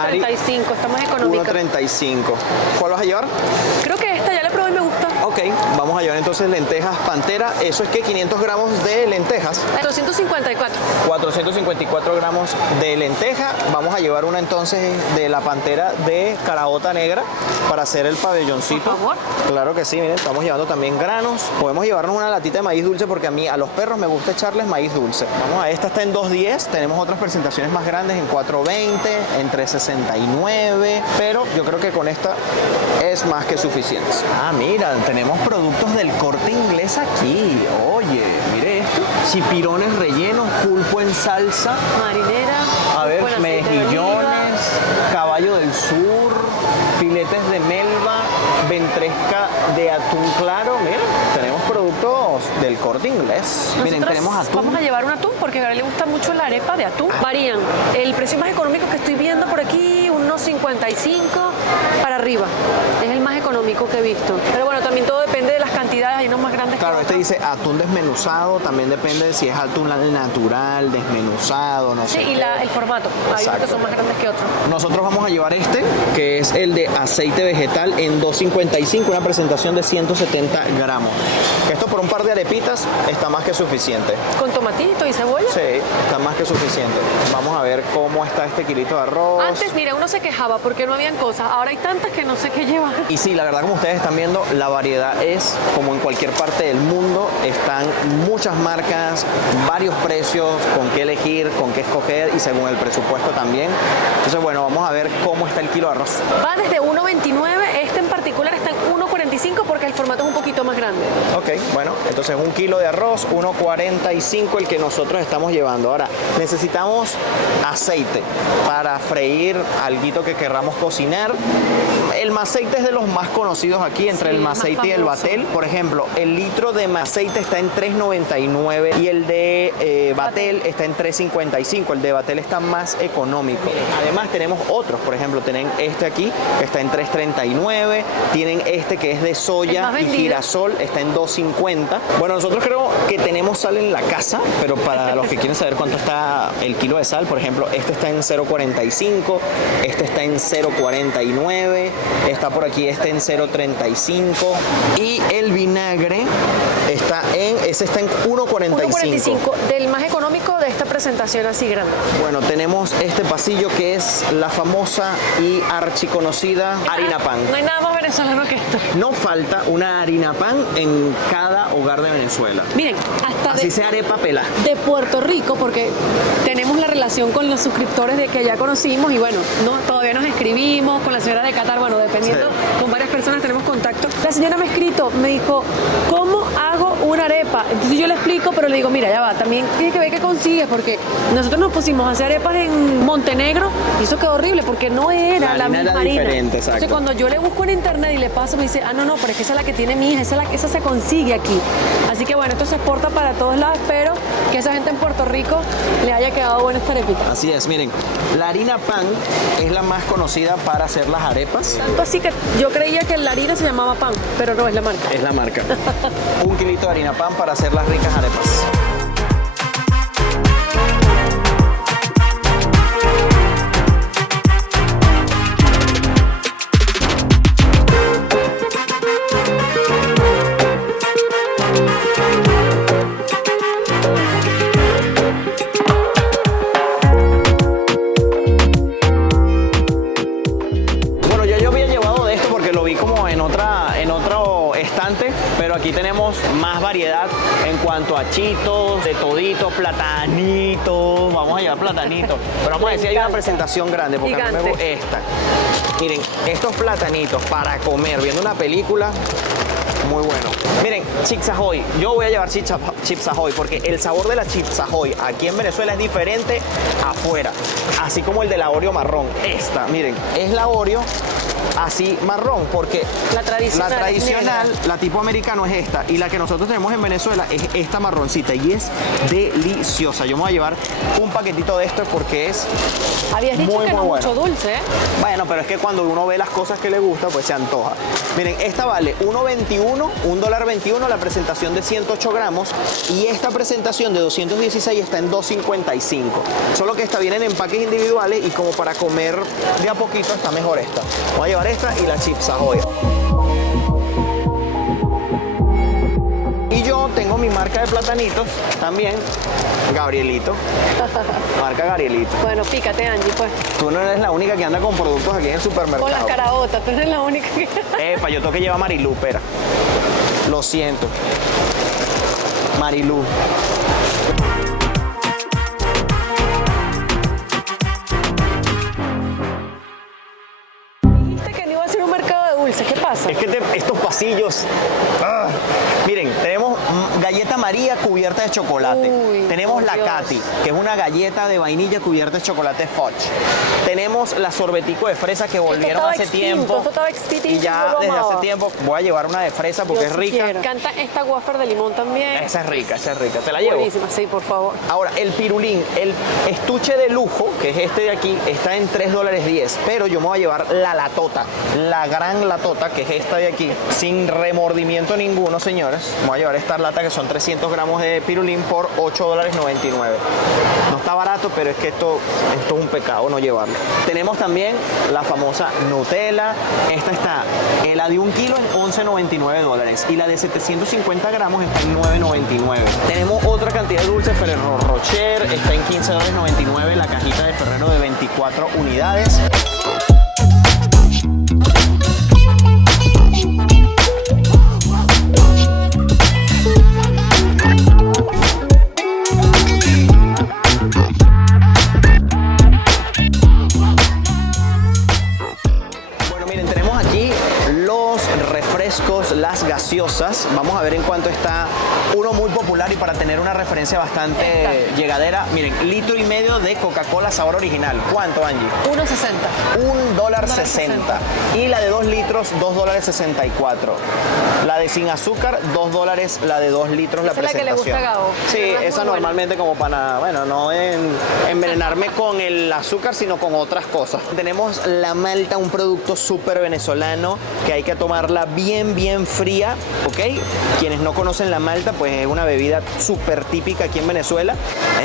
35. Está más económica. 1.35. ¿Cuál vas a llevar? Creo que esta ya la probé y me gusta. Ok, vamos a llevar entonces lentejas pantera. Eso es que 500 gramos de lentejas. 454. 454 gramos de lenteja. Vamos a llevar una entonces de la pantera de caraota negra para hacer el pabelloncito. Por favor. Claro que sí, miren, estamos llevando también granos. Podemos llevarnos una latita de maíz dulce porque a los perros me gusta echarles maíz dulce. Vamos a esta está en 2.10. Tenemos otras presentaciones más grandes en 4.20, en 3.69, pero yo creo que con esta es más que suficiente. Ah, mira, tenemos productos del Corte Inglés aquí. Oye, mire esto. Chipirones rellenos, pulpo en salsa. Marinera. A ver, pulpo en aceite de mejillones, oliva. caballo del sur, filetes de melva, ventresca de atún claro. Miren, tenemos productos del Corte Inglés. Miren, Nosotros tenemos atún. vamos a llevar un atún porque a Gabriel le gusta mucho la arepa de atún. Varían. El precio más económico que estoy viendo por aquí, unos 55 para arriba. Es el más económico que he visto. Pero bueno, también todo depende de las cantidades. Hay unos más grandes Claro, que este otros. dice atún desmenuzado, también depende de si es atún natural, desmenuzado, no sé. Sí, y el formato. Hay unos que son más grandes que otros. Nosotros vamos a llevar este, que es el de aceite vegetal en 2.55, una presentación de 170 gramos. Esto por un par de arepitas está más que suficiente. Con tomatito y cebolla. Sí, está más que suficiente. Vamos a ver cómo está este kilito de arroz. Antes, mira, uno se quejaba porque no habían cosas. Ahora hay tantas que no sé qué llevar. Y sí, la verdad, como ustedes están viendo, la variedad es como en cualquier parte del mundo. Están muchas marcas, varios precios, con qué elegir, con qué escoger y según el presupuesto también. Entonces, bueno, vamos a ver cómo está el kilo de arroz. Va desde 1.29, este en particular está en 1.45 porque el formato es un poquito más grande. Ok, bueno, entonces un kilo de arroz, 1.45 el que nosotros estamos llevando. Ahora, necesitamos aceite para freír alguito que querramos cocinar. El maceite es de los más conocidos aquí, entre Sí, el más maceite y el famoso. batel. Por ejemplo, el litro de maceite está en 3.99 y el de batel está en 3.55. El de batel está más económico. Además, tenemos otros. Por ejemplo, tienen este aquí, que está en 3.39. Tienen este que es es de El soya más y vendido. girasol, está en $2.50. Bueno, nosotros creo que tenemos sal en la casa, pero para los que quieren saber cuánto está el kilo de sal, por ejemplo, este está en 0.45, este está en 0.49, está por aquí este en 0.35 y el vinagre ese está en 1.45. 1.45 del más económico de esta presentación así grande. Bueno, tenemos este pasillo que es la famosa y archiconocida harina pan. No hay nada más venezolano que esto. No falta una harina pan en cada hogar de Venezuela. Miren, hasta Así sea arepa pelada. de Puerto Rico, porque tenemos la relación con los suscriptores de que ya conocimos y bueno, todavía nos escribimos con la señora de Qatar, bueno, dependiendo, Sí. con varias personas tenemos contacto. La señora me ha escrito, me dijo, ¿cómo hago una arepa? Entonces yo le explico, pero le digo, mira, ya va, también tienes que ver qué consigues, porque nosotros nos pusimos a hacer arepas en Montenegro y eso quedó horrible, porque no era la harina misma era harina. diferente, exacto. Entonces cuando yo le busco en internet y le paso, me dice, no, pero es que esa es la que tiene mi hija, esa se consigue aquí. Así que bueno, esto se exporta para todos lados, espero que esa gente en Puerto Rico le haya quedado buena esta arepita. Así es, miren, la harina pan es la más conocida para hacer las arepas. Tanto así que yo creía que la harina se llamaba pan, pero no es la marca. Es la marca. 1 kilito de harina pan para hacer las ricas arepas. Bueno, yo había llevado de esto porque lo vi como en otro estante, pero aquí tenemos más variedad en cuanto a chitos, de toditos, platanitos. Vamos a llevar platanitos, pero vamos a decir hay una presentación grande porque a mí me Gigante. gusta esta. Miren, estos platanitos para comer viendo una película. Muy bueno. Miren, Chips Ahoy. Yo voy a llevar Chips Ahoy porque el sabor de la Chips Ahoy aquí en Venezuela es diferente afuera. Así como el de la Oreo marrón. Esta, miren, es la Oreo así marrón porque La tradicional negra. la tipo americano es esta y la que nosotros tenemos en Venezuela es esta marroncita y es deliciosa. Yo me voy a llevar un paquetito de esto porque es Habías dicho muy, que muy no bueno. mucho dulce, ¿eh? Bueno, pero es que cuando uno ve las cosas que le gusta, pues se antoja. Miren, esta vale $1.21, $1.21 la presentación de 108 gramos y esta presentación de 216 está en $2.55. Solo que esta viene en empaques individuales y como para comer de a poquito está mejor esta. Voy a llevar esta y la Chips Ahoy. Y yo tengo mi marca de platanitos también, Gabrielito. Marca Gabrielito. Bueno, pícate, Angie, pues. Tú no eres la única que anda con productos aquí en el supermercado. Con las caraotas, tú eres la única que... Epa, yo tengo que llevar a Marilú, espera. Lo siento. Marilú. Dijiste que no iba a ser un mercado de dulces, ¿qué pasa? Es que estos pasillos. Miren, tenemos galleta María cubierta de chocolate. Uy, tenemos por la Dios. Katy, que es una galleta de vainilla cubierta de chocolate fudge. Tenemos la sorbetico de fresa que volvieron estaba hace extinto, tiempo. esto estaba extinto y y ya yo lo desde hace amaba. tiempo voy a llevar una de fresa porque Yo es sí rica. quiero. Canta esta wafer de limón también. Esa es rica, esa es rica. Te la llevo. Buenísima, sí, por favor. Ahora, el pirulín, el estuche de lujo, que es este de aquí, está en $3.10, pero yo me voy a llevar la latota, la gran latota, que es esta de aquí, sin remordimiento ninguno, señores. Me voy a llevar esta lata que son 300 gramos de pirulín por $8.99. No está barato, pero es que esto es un pecado no llevarlo. Tenemos también la famosa Nutella. Esta está, la de 1 kilo en $11.99 y la de 750 gramos está en $9.99. Tenemos otra cantidad de dulces, Ferrero Rocher, está en $15.99 la cajita de Ferrero de 24 unidades. Bueno, miren, tenemos aquí los refrescos, las gaseosas gaseosas. Vamos a ver en cuánto está uno muy popular y para tener una referencia bastante llegadera. Miren, litro y medio de Coca-Cola sabor original. ¿Cuánto, Angie? 1.60. $1.60. Y la de 2 litros, $2.64. La de sin azúcar, $2. La de 2 litros, la Esa es la que le presentación. gusta a Gabo. Sí, ¿Verdad? Muy esa buena. normalmente como para, bueno, no envenenarme con el azúcar, sino con otras cosas. Tenemos la malta, un producto súper venezolano que hay que tomarla bien, bien fría, ¿ok? Quienes no conocen la malta, pues es una bebida súper típica aquí en Venezuela.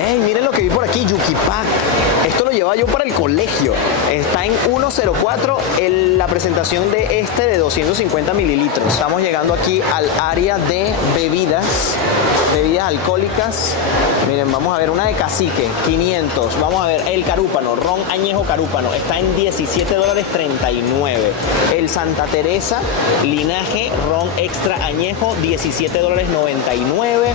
¡Ey, miren lo que vi por aquí! Yuquipac. Esto lo llevaba yo para el colegio. Está en 1.04 la presentación de este de 250 mililitros. Estamos llegando aquí al área de bebidas alcohólicas. Miren, vamos a ver una de cacique, 500. Vamos a ver el carúpano, ron añejo carúpano, está en $17.39. El Santa Teresa, linaje, ron extra añejo, $17.99.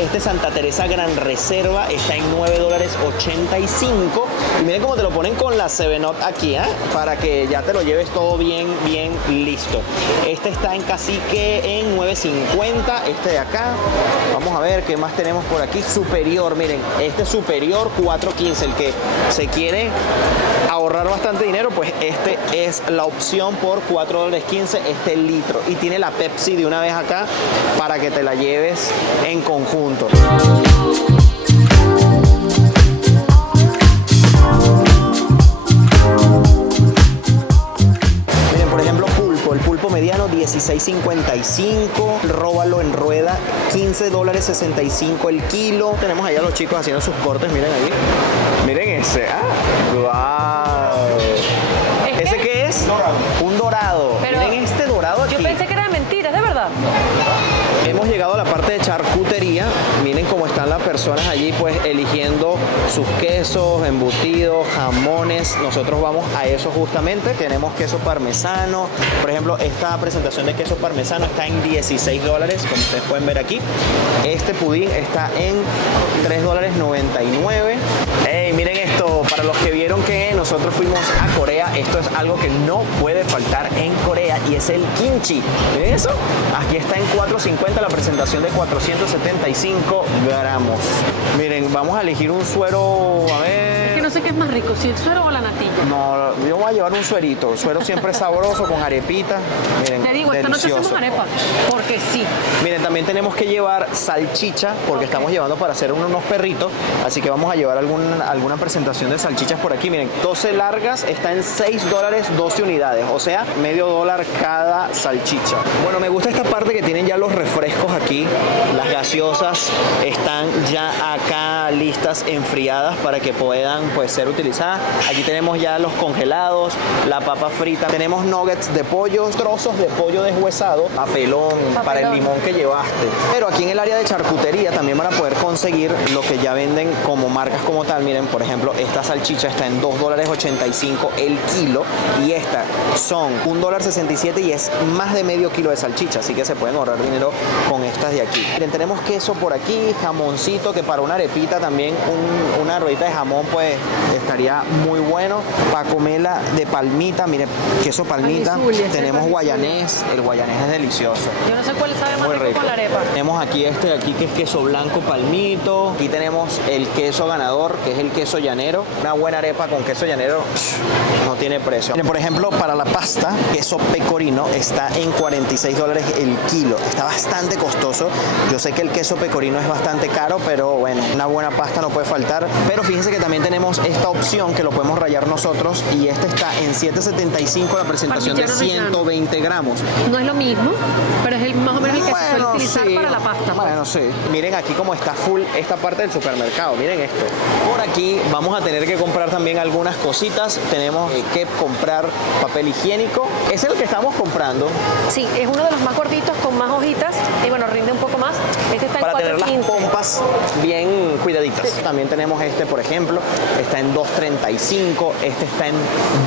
Este Santa Teresa Gran Reserva está en $9.85. Y miren cómo te lo ponen con la 7-Up aquí, ¿eh? Para que ya te lo lleves todo bien, bien listo. Este está en cacique en $9.50. Este de acá, vamos a ver qué más tenemos por aquí. Superior, miren, este superior $4.15. El que se quiere ahorrar bastante dinero, pues este es la opción por $4.15 este litro. Y tiene la Pepsi de una vez acá para que te la lleves en conjunto. Miren, por ejemplo, pulpo. El pulpo mediano $16.55. Róbalo en rueda $15.65 el kilo. Tenemos allá a los chicos haciendo sus cortes, miren ahí. Miren ese. ¡Wow! ¿Ese qué es? Dorado. Un dorado. Pero miren este dorado aquí. Yo pensé que era de mentiras, ¿de verdad? Hemos llegado a la parte de charcutería. Miren cómo están las personas allí pues eligiendo sus quesos, embutidos, jamones. Nosotros vamos a eso justamente. Tenemos queso parmesano. Por ejemplo, esta presentación de queso parmesano está en $16, como ustedes pueden ver aquí. Este pudín está en $3.99. ¡Ey, miren esto! Para los que vieron que nosotros fuimos a Corea, esto es algo que no puede faltar en Corea y es el kimchi. ¿Miren eso? Aquí está en $4.50 la presentación de 475 gramos. Miren, vamos a elegir un suero, a ver. Es que no sé qué es más rico, si el suero o la natilla. No, yo voy a llevar un suerito. El suero siempre es sabroso con arepita. Miren, Te digo, esta noche delicioso. hacemos arepa, porque sí. Miren, también tenemos que llevar salchicha, porque estamos llevando para hacer unos perritos, así que vamos a llevar alguna presentación de salchichas por aquí. Miren, 12 largas está en $6, 12 unidades, o sea, $0.50 cada salchicha. Bueno, me gusta esta parte que tienen ya los refrescos aquí. Las gaseosas están ya acá listas, enfriadas para que puedan pues ser utilizadas. Aquí tenemos ya los congelados, la papa frita, tenemos nuggets de pollo, trozos de pollo deshuesado, papelón para el limón que llevaste. Pero aquí en el área de charcutería también van a poder conseguir lo que ya venden como marcas como tal. Miren, por ejemplo, esta salchicha está en $2.85 el kilo y esta son $1.67 y es más de medio kilo de salchicha, así que se pueden ahorrar dinero con estas de aquí. Miren, tenemos queso por aquí, jamoncito, que para una arepita también una ruedita de jamón pues estaría muy bueno. Pacomela de palmita, miren, queso palmita. Ay, Zulia, tenemos ese guayanés, el guayanés es delicioso. Yo no sé cuál sabe más Muy rico con la arepa. Tenemos aquí este de aquí que es queso blanco palmito. Aquí tenemos el queso ganador, que es el queso llanero. Una buena arepa con queso llanero no tiene precio. Miren, por ejemplo, para la pasta, queso pecorino está en $46 el kilo. Está bastante costoso. Yo sé que el queso pecorino es bastante caro, pero bueno, una buena pasta no puede faltar. Pero fíjense que también tenemos esta opción que lo podemos rallar nosotros y este está en $7.75 la presentación de Parmigiano reggiano. 120 gramos. No es lo mismo, pero es más o menos el que se suele utilizar sí. para la pasta. Bueno, sí. Miren aquí cómo está full esta parte del supermercado. Miren esto. Por aquí vamos a tener que comprar también algunas cositas. Tenemos que comprar papel higiénico. Es el que estamos comprando Sí, es uno de los más gorditos con más hojitas y bueno, rinde un poco más. Este está en para tener las 4.15. pompas bien cuidaditas. También tenemos este, por ejemplo. Este está en $2.35, este está en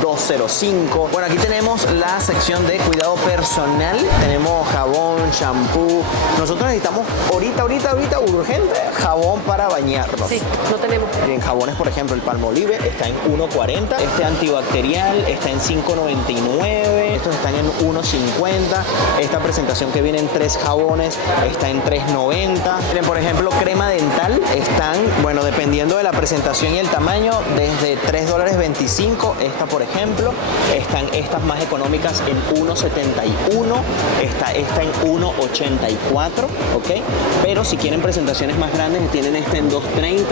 $2.05. Bueno, aquí tenemos la sección de cuidado personal. Tenemos jabón, shampoo. Nosotros necesitamos ahorita urgente jabón para bañarnos. Sí, no tenemos. En jabones, por ejemplo, el Palmolive está en $1.40, este antibacterial está en $5.99, estos están en $1.50, esta presentación que viene en 3 jabones está en $3.90. Miren, por ejemplo, crema dental están, bueno, dependiendo de la presentación y el tamaño, desde $3.25, esta por ejemplo, están estas más económicas en $1.71, esta en $1.84, ¿ok? Pero si quieren presentaciones más grandes, tienen esta en $2.30,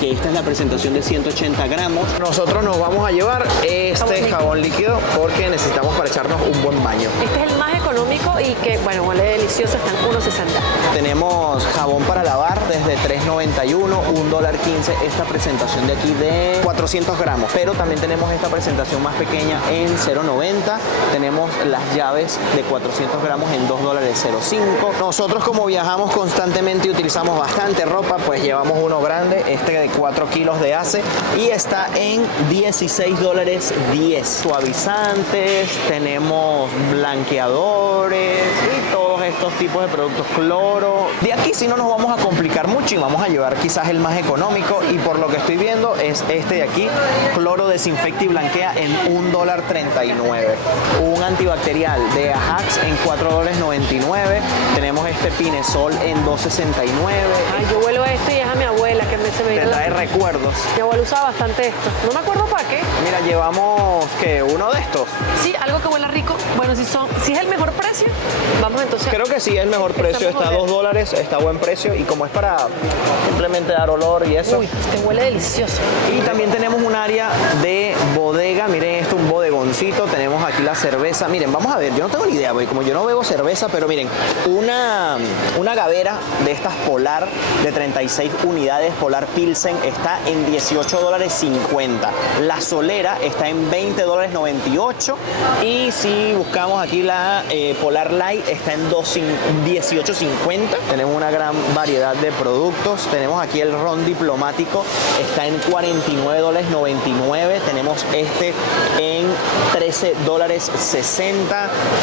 que esta es la presentación de 180 gramos. Nosotros nos vamos a llevar este jabón líquido porque necesitamos para echarnos un buen baño. Este es el más económico y que, bueno, huele delicioso, está en $1.60. Tenemos jabón para lavar desde $3.91, $1.15, esta presentación de aquí de 400 gramos. Pero también tenemos esta presentación más pequeña en $0.90. Tenemos las llaves de 400 gramos en $2.05. Nosotros, como viajamos constantemente y utilizamos bastante ropa, pues llevamos uno grande, este de 4 kilos de ACE, y está en $16.10. Suavizantes, tenemos blanqueadores y todos estos tipos de productos, cloro. De aquí sí no nos vamos a complicar mucho y vamos a llevar quizás el más económico, y por lo que estoy viendo es este de aquí, cloro desinfecta y blanquea en $1.39. Un antibacterial de Ajax en $4.99. Tenemos este Pinesol en $2.69. Ay, yo huelo esto y es a mi abuela que se me Te viene trae recuerdos. Mi abuela usaba bastante esto. No me acuerdo para qué. Mira, llevamos que uno de estos. Sí, algo que huela rico. Bueno, si es el mejor precio, vamos entonces. Creo que sí, es el mejor precio. Está a $2, está a buen precio, y como es para simplemente dar olor y eso. Uy, este huele delicioso. Y también tenemos un área de bodega. Miren esto, un bodegoncito. Tenemos aquí la cerveza. Miren, vamos a ver, yo no tengo ni idea, porque como yo no bebo cerveza, pero miren, una gavera de estas Polar de 36 unidades, Polar Pilsen, está en $18.50. La solera está en $20.98. Y si buscamos aquí la Polar Light, está en $18.50. Tenemos una gran variedad de productos. Tenemos aquí el ron diplomático, está en $49.99. Tenemos este en $13.60.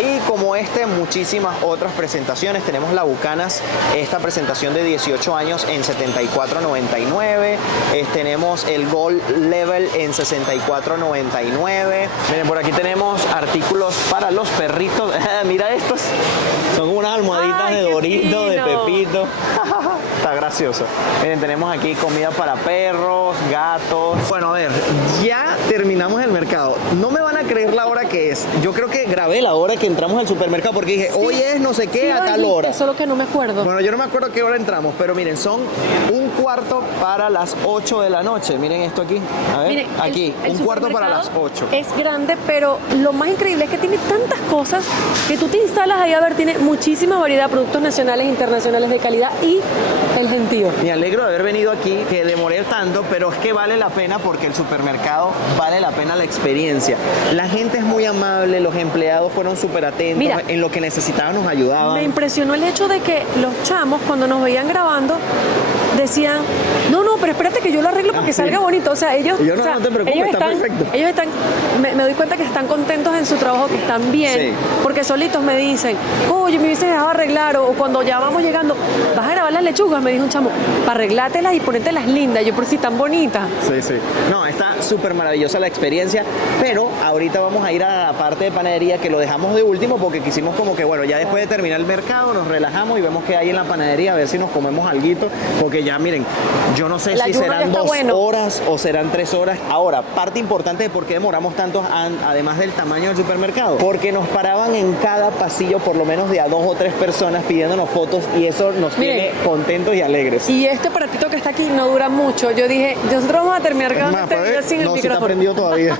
Y como muchísimas otras presentaciones. Tenemos la Bucanas, esta presentación de 18 años en $74.99. Tenemos el Gold Level en $64.99. Miren, por aquí tenemos artículos para los perritos. Mira estos. Son unas almohaditas. Ay, de qué Dorito, de fino. Pepito. Está gracioso. Miren, tenemos aquí comida para perros, gatos. Bueno, a ver, ya terminamos el mercado. No me van a creer la hora que es. Yo creo que grabé la hora que entramos al supermercado porque dije, hoy es no sé qué Sí, a lo tal dijiste, hora. solo que no me acuerdo. Bueno, yo no me acuerdo qué hora entramos, pero miren, son 1/4 para las 8 de la noche. Miren esto aquí. A ver, Mire, aquí, el 1/4 para las supermercado 8. Es grande, pero lo más increíble es que tiene tantas cosas que tú te instalas ahí a ver, tiene muchísima variedad de productos nacionales e internacionales de calidad y el gentío. Me alegro de haber venido aquí, que demoré tanto, pero es que vale la pena porque el supermercado vale la pena la experiencia. La gente es muy amable, los empleados fueron súper atentos, Mira, en lo que necesitaban nos ayudaban. Me impresionó el hecho de que los chamos, cuando nos veían grabando, decían, no, pero espérate que yo lo arreglo para que sí. salga bonito. O sea, ellos, Y yo, no, o sea, no te preocupes, ellos está están, perfecto. ellos están, me doy cuenta que están contentos en su trabajo, que están bien, Sí. porque solitos me dicen, oye, me hubiese dejado arreglar, o cuando ya vamos llegando, vas a grabar las lechugas, me dijo un chamo, para arreglártelas y ponértelas lindas. Yo, por si tan bonitas. Sí, sí. No, está súper maravillosa la experiencia, pero ahorita vamos a ir a la parte de panadería, que lo dejamos de último porque quisimos como que, bueno, ya después de terminar el mercado nos relajamos y vemos qué hay en la panadería, a ver si nos comemos alguito, porque ya miren, yo no sé El si ayuno ya serán está 2 bueno. horas o serán 3 horas. Ahora, parte importante de por qué demoramos tanto, además del tamaño del supermercado, porque nos paraban en cada pasillo por lo menos de a 2 o 3 personas pidiéndonos fotos, y eso nos Miren. tiene contentos y alegres. Y este aparatito que está aquí no dura mucho. Yo dije, nosotros vamos a terminar grabando este video sin el no, si está micrófono. prendido todavía.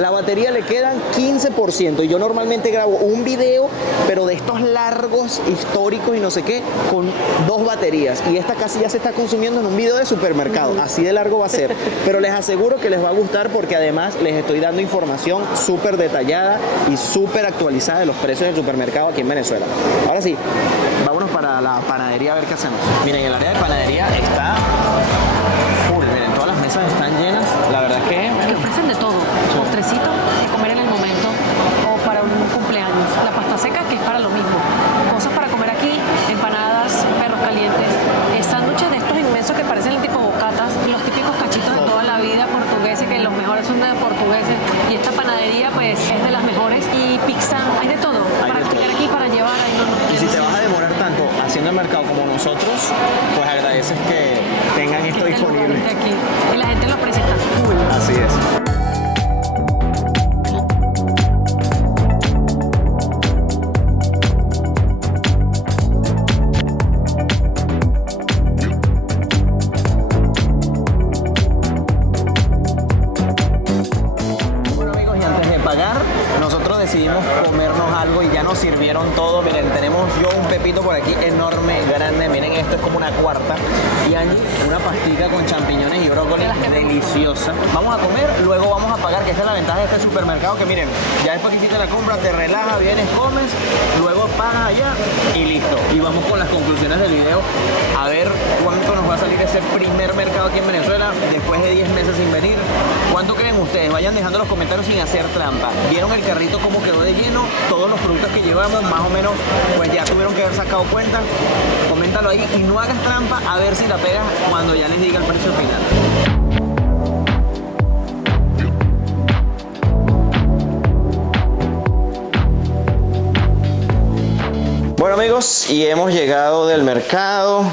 La batería le quedan 15%, y yo normalmente grabo un video, pero de estos largos, históricos y no sé qué, con 2 baterías, y esta casi ya se está consumiendo en un video de supermercado. Así de largo va a ser, pero les aseguro que les va a gustar porque además les estoy dando información súper detallada y súper actualizada de los precios del supermercado aquí en Venezuela. Ahora sí, vámonos para la panadería a ver qué hacemos. Miren, el área de panadería está full, miren, todas las mesas están llenas. La verdad es Que ofrecen de todo. Postrecito, de comer en el momento o para un cumpleaños. La pasta seca, que es para lo mismo. Cosas para comer aquí, empanadas, perros calientes, sándwiches de estos inmensos que parecen tipo bocatas, los típicos cachitos de toda la vida portugueses, que los mejores son de portugueses. Y esta panadería, pues, es de las mejores. Y pizza, hay de todo. Para comer aquí, para llevar. Ahí y si te vas a demorar tanto haciendo el mercado como nosotros, pues agradeces que tengan esto disponible. Aquí. Y la gente los precios están cool. Así es. Decidimos comernos algo y ya nos sirvieron todo. Miren, tenemos yo un pepito por aquí enorme, grande. Miren, esto es como una cuarta. Y Angie, una pastita con champiñones y brócoli deliciosa. Vamos a comer, luego vamos a pagar, que esta es la ventaja de este supermercado, que miren, ya después que hiciste la compra, te relajas, vienes, comes, luego pagas allá y listo. Y vamos con las conclusiones del video, a ver cuánto nos va a salir ese primer mercado aquí en Venezuela, después de 10 meses sin venir. ¿Cuánto creen ustedes? Vayan dejando los comentarios sin hacer trampa. ¿Vieron el carrito cómo quedó de lleno? Todos los productos que llevamos, más o menos, pues ya tuvieron que haber sacado cuenta. Coméntalo ahí y no hagas trampa, a ver si la pegas cuando ya les diga el precio final. Bueno, amigos, y hemos llegado del mercado.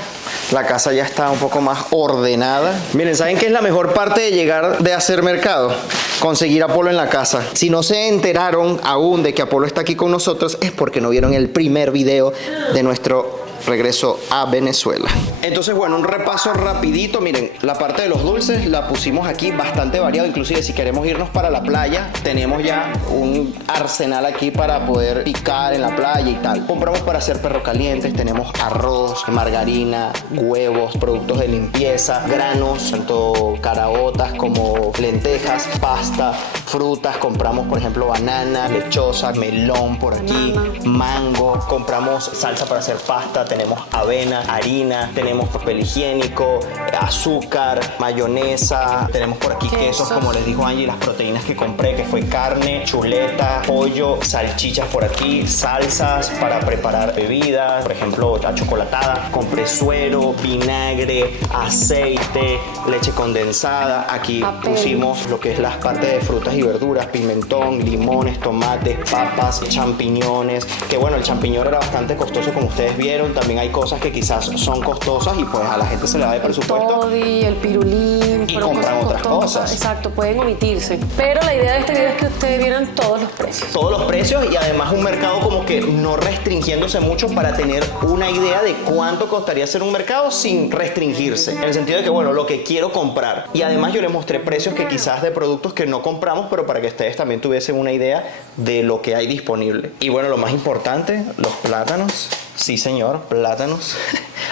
La casa ya está un poco más ordenada. Miren, ¿saben qué es la mejor parte de llegar de hacer mercado? Conseguir a Apolo en la casa. Si no se enteraron aún de que Apolo está aquí con nosotros, es porque no vieron el primer video de nuestro regreso a Venezuela. Entonces, bueno, un repaso rapidito. Miren, la parte de los dulces la pusimos aquí bastante variado. Inclusive si queremos irnos para la playa, tenemos ya un arsenal aquí para poder picar en la playa y tal. Compramos para hacer perros calientes. Tenemos arroz, margarina, huevos, productos de limpieza, granos, tanto caraotas como lentejas, pasta, frutas. Compramos, por ejemplo, banana, lechosa, melón por aquí, mango. Compramos salsa para hacer pasta. Tenemos avena, harina, tenemos papel higiénico, azúcar, mayonesa, tenemos por aquí quesos, como les dijo Angie, las proteínas que compré, que fue carne, chuleta, pollo, salchichas por aquí, salsas para preparar bebidas, por ejemplo, la chocolatada, compré suero, vinagre, aceite, leche condensada. Aquí pusimos lo que es las partes de frutas y verduras, pimentón, limones, tomates, papas, champiñones, que bueno, el champiñón era bastante costoso como ustedes vieron. También hay cosas que quizás son costosas y pues a la gente se le da de presupuesto. El toddy, el pirulín, y compran otras cosas. Exacto, pueden omitirse. Pero la idea de este video es que ustedes vieran todos los precios. Todos los precios y además un mercado como que no restringiéndose mucho para tener una idea de cuánto costaría hacer un mercado sin restringirse. En el sentido de que, bueno, lo que quiero comprar. Y además yo les mostré precios que quizás de productos que no compramos, pero para que ustedes también tuviesen una idea de lo que hay disponible. Y bueno, lo más importante, los plátanos. Sí, señor, plátanos.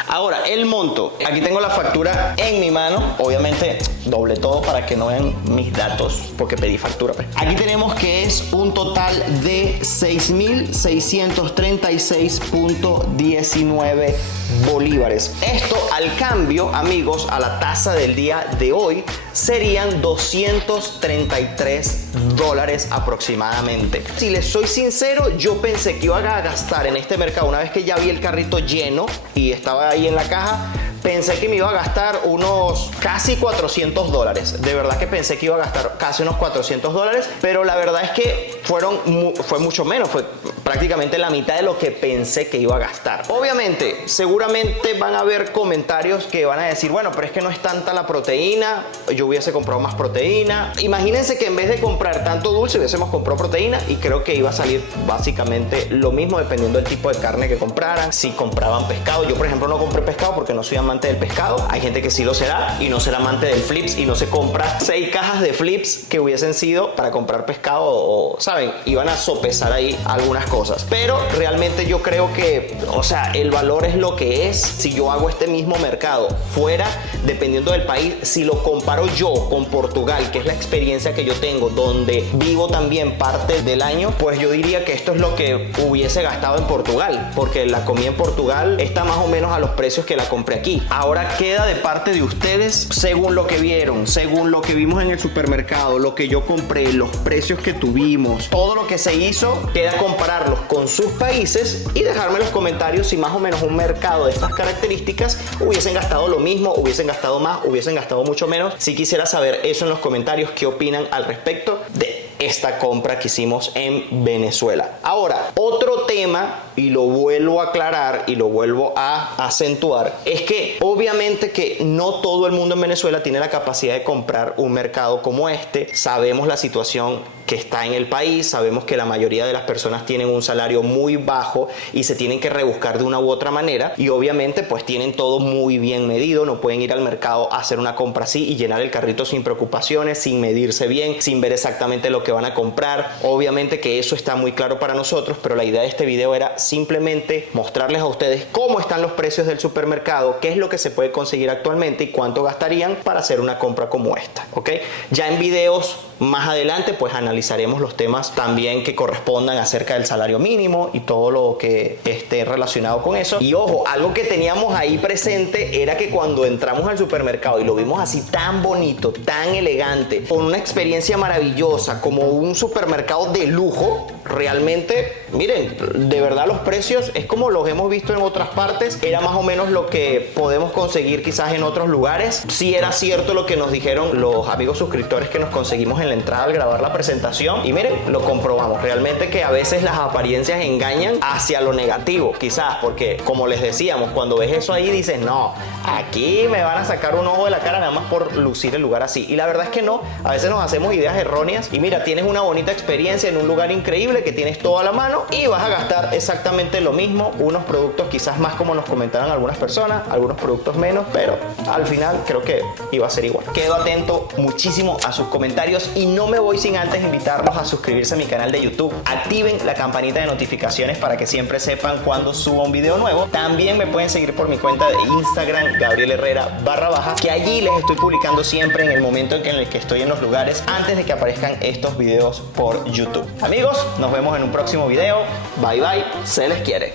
Ahora, el monto. Aquí tengo la factura en mi mano. Obviamente, doble todo para que no vean mis datos, porque pedí factura. Aquí tenemos que es un total de 6.636.19 bolívares. Esto al cambio, amigos, a la tasa del día de hoy, serían $233 aproximadamente. Si les soy sincero, yo pensé que iba a gastar en este mercado, una vez que ya vi el carrito lleno y estaba ahí en la caja, pensé que me iba a gastar unos casi $400. De verdad que pensé que iba a gastar casi unos $400, pero la verdad es que fue mucho menos, fue prácticamente la mitad de lo que pensé que iba a gastar. Obviamente, seguramente van a haber comentarios que van a decir, bueno, pero es que no es tanta la proteína, yo hubiese comprado más proteína. Imagínense que en vez de comprar tanto dulce, hubiésemos comprado proteína y creo que iba a salir básicamente lo mismo dependiendo del tipo de carne que compraran. Si compraban pescado, yo por ejemplo no compré pescado porque no soy amante del pescado. Hay gente que sí lo será y no será amante del flips y no se compra 6 cajas de flips que hubiesen sido para comprar pescado o, ¿saben? Iban a sopesar ahí algunas cosas. Pero realmente yo creo que, o sea, el valor es lo que es. Si yo hago este mismo mercado fuera, dependiendo del país, si lo comparo yo con Portugal, que es la experiencia que yo tengo, donde vivo también parte del año, pues yo diría que esto es lo que hubiese gastado en Portugal, porque la comida en Portugal está más o menos a los precios que la compré aquí. y ahora queda de parte de ustedes, según lo que vieron, según lo que vimos en el supermercado, lo que yo compré, los precios que tuvimos, todo lo que se hizo, queda compararlos con sus países y dejarme en los comentarios si más o menos un mercado de estas características hubiesen gastado lo mismo, hubiesen gastado más, hubiesen gastado mucho menos. Si quisiera saber eso en los comentarios, qué opinan al respecto de esta compra que hicimos en Venezuela. Ahora, otro tema, y lo vuelvo a aclarar y lo vuelvo a acentuar, es que obviamente que no todo el mundo en Venezuela tiene la capacidad de comprar un mercado como este. Sabemos la situación que está en el país, sabemos que la mayoría de las personas tienen un salario muy bajo y se tienen que rebuscar de una u otra manera, y obviamente pues tienen todo muy bien medido, no pueden ir al mercado a hacer una compra así y llenar el carrito sin preocupaciones, sin medirse bien, sin ver exactamente lo que van a comprar. Obviamente que eso está muy claro para nosotros, pero la idea de este video era simplemente mostrarles a ustedes cómo están los precios del supermercado, qué es lo que se puede conseguir actualmente y cuánto gastarían para hacer una compra como esta, ¿ok? Ya en videos más adelante pues analizaremos los temas también que correspondan acerca del salario mínimo y todo lo que esté relacionado con eso. Y ojo, algo que teníamos ahí presente era que cuando entramos al supermercado y lo vimos así tan bonito, tan elegante, con una experiencia maravillosa, como un supermercado de lujo, realmente, miren, de verdad los precios es como los hemos visto en otras partes, era más o menos lo que podemos conseguir quizás en otros lugares. Sí era cierto lo que nos dijeron los amigos suscriptores que nos conseguimos en la entrada al grabar la presentación, y miren, lo comprobamos realmente que a veces las apariencias engañan hacia lo negativo, quizás porque como les decíamos, cuando ves eso ahí dices, no, aquí me van a sacar un ojo de la cara nada más por lucir el lugar así, y la verdad es que no, a veces nos hacemos ideas erróneas y mira, tienes una bonita experiencia en un lugar increíble que tienes todo a la mano y vas a gastar exactamente lo mismo, unos productos quizás más como nos comentaron algunas personas, algunos productos menos, pero al final creo que iba a ser igual. Quedo atento muchísimo a sus comentarios y no me voy sin antes invitarlos a suscribirse a mi canal de YouTube, activen la campanita de notificaciones para que siempre sepan cuando suba un video nuevo. También me pueden seguir por mi cuenta de Instagram, Gabriel Herrera _, que allí les estoy publicando siempre en el momento en el que estoy en los lugares antes de que aparezcan estos videos por YouTube. Amigos, nos vemos en un próximo video. Bye bye, se les quiere.